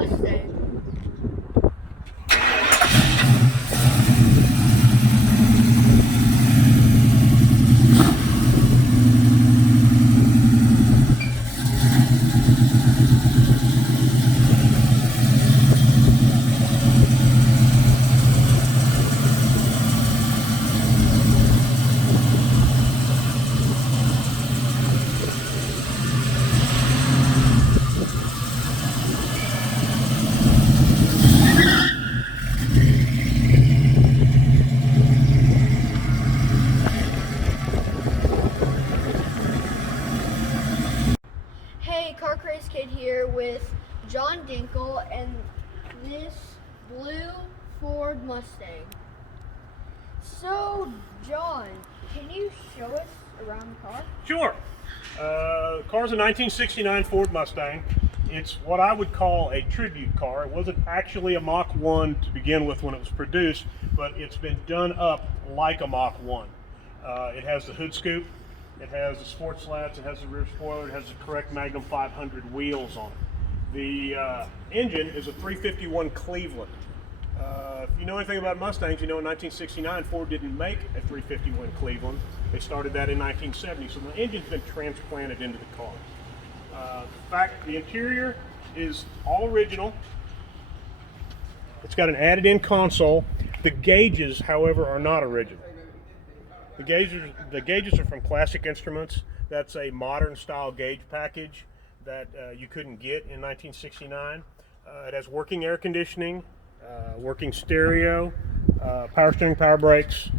Mustang. Hey, Car Craze Kid here with John Dinkle and this blue Ford Mustang. So, John, can you show us around the car? Sure. The car's a 1969 Ford Mustang. It's what I would call a tribute car. It wasn't actually a Mach One to begin with when it was produced, but it's been done up like a Mach One. It has the hood scoop, it has the sport slats, it has the rear spoiler, it has the correct Magnum 500 wheels on it. The engine is a 351 Cleveland. If you know anything about Mustangs, you know in 1969 Ford didn't make a 351 Cleveland. They started that in 1970, so the engine's been transplanted into the car. In fact, the interior is all original. It's got an added-in console. The gauges, however, are not original. The gauges are from Classic Instruments. That's a modern style gauge package that you couldn't get in 1969. It has working air conditioning, working stereo, power steering, power brakes.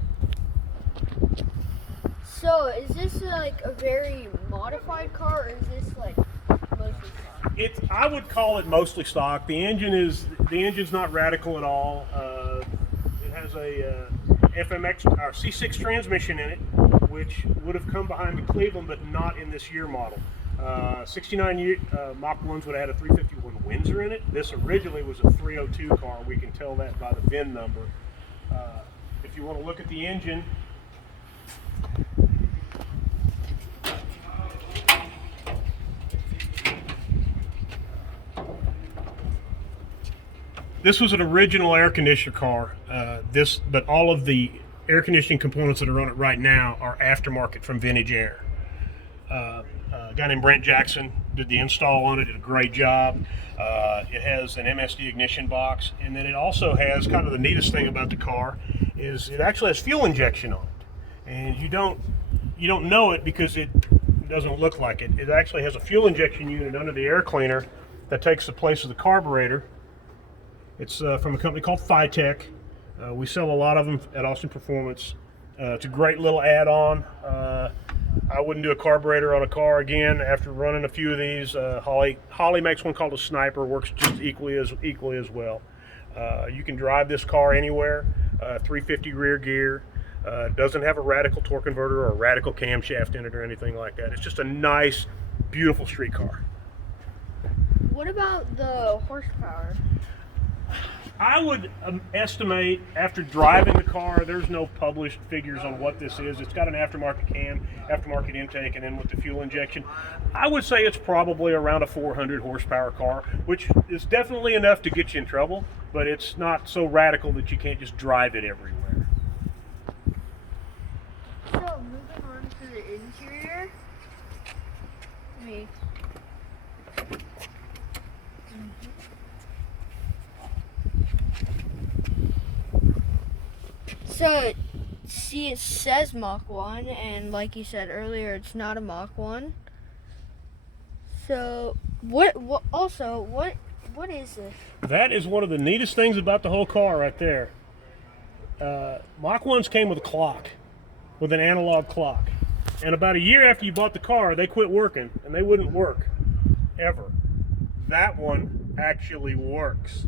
So, is this like a very modified car, or is this like mostly stock? I would call it mostly stock. The engine's not radical at all. It has a FMX or C6 transmission in it, which would have come behind the Cleveland, but not in this year model. 69 Mach 1s would have had a 351 Windsor in it. This originally was a 302 car. We can tell that by the VIN number. If you want to look at the engine, this was an original air conditioner car. But all of the air conditioning components that are on it right now are aftermarket from Vintage Air. A guy named Brent Jackson did the install on it, did a great job. It has an MSD ignition box, and then it also has kind of the neatest thing about the car is it actually has fuel injection on it, and you don't know it because it doesn't look like it. It actually has a fuel injection unit under the air cleaner that takes the place of the carburetor. It's from a company called Phytech. We sell a lot of them at Austin Performance. It's a great little add-on. I wouldn't do a carburetor on a car again after running a few of these. Holly makes one called a Sniper, works just equally as well. You can drive this car anywhere. 350 rear gear. Doesn't have a radical torque converter or a radical camshaft in it or anything like that. It's just a nice, beautiful street car. What about the horsepower? I would estimate, after driving the car, there's no published figures on what this is. It's got an aftermarket cam, aftermarket intake, and then with the fuel injection, I would say it's probably around a 400 horsepower car, which is definitely enough to get you in trouble, but it's not so radical that you can't just drive it everywhere. So, moving on to the interior. So, see, it says Mach 1, and like you said earlier, it's not a Mach 1. So, what is this? That is one of the neatest things about the whole car right there. Mach 1s came with a clock, with an analog clock. And about a year after you bought the car, they quit working, and they wouldn't work, ever. That one actually works.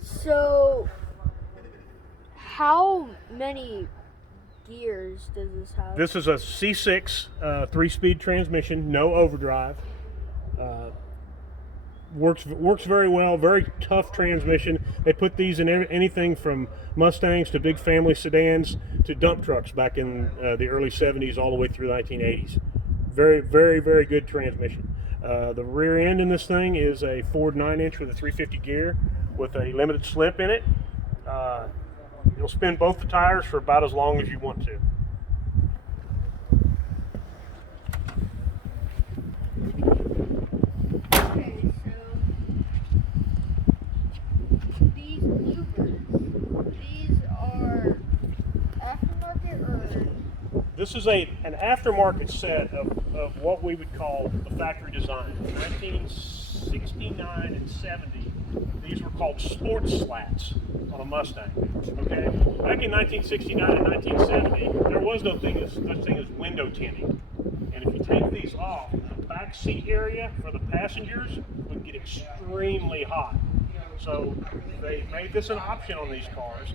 So, how many gears does this have? This is a C6 3-speed transmission, no overdrive. Works very well, very tough transmission. They put these in anything from Mustangs to big family sedans to dump trucks back in the early 70s all the way through the 1980s. Very, very, very good transmission. The rear end in this thing is a Ford 9-inch with a 350 gear with a limited slip in it. You'll spin both the tires for about as long as you want to. Okay, so these louvers, these are aftermarket or? This is an aftermarket set of what we would call the factory design. In 1969 and 70, these were called sports slats on a Mustang. Okay, back in 1969 and 1970, there was no such thing as window tinting. And if you take these off, the back seat area for the passengers would get extremely hot. So they made this an option on these cars.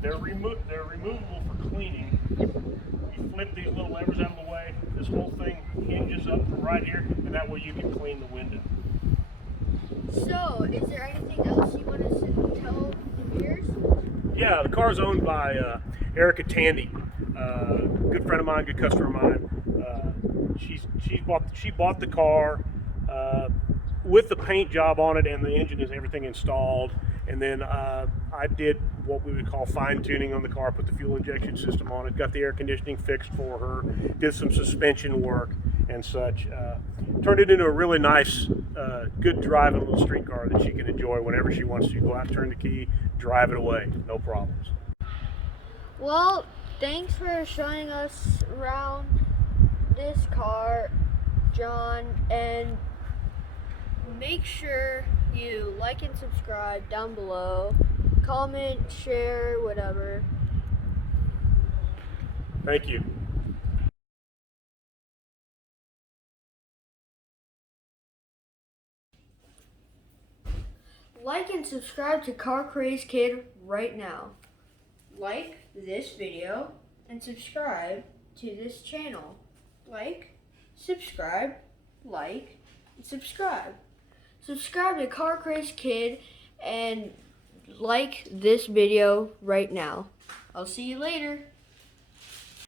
They're removable for cleaning. You flip these little levers out of the way, this whole thing hinges up right here, and that way you can clean the window. So, is there anything else you want us to tell the viewers? Yeah, the car's owned by Erica Tandy, good friend of mine, good customer of mine. She bought the car with the paint job on it and the engine and everything installed. And then I did what we would call fine tuning on the car, put the fuel injection system on it, got the air conditioning fixed for her, did some suspension work and such. Turned it into a really nice, good driving little street car that she can enjoy whenever she wants to. Go out, turn the key, drive it away, no problems. Well, thanks for showing us around this car, John, and make sure you like and subscribe down below. Comment, share, whatever. Thank you. Like and subscribe to Car Craze Kid right now. Like this video and subscribe to this channel. Like, subscribe, and subscribe. Subscribe to Car Craze Kid and like this video right now. I'll see you later.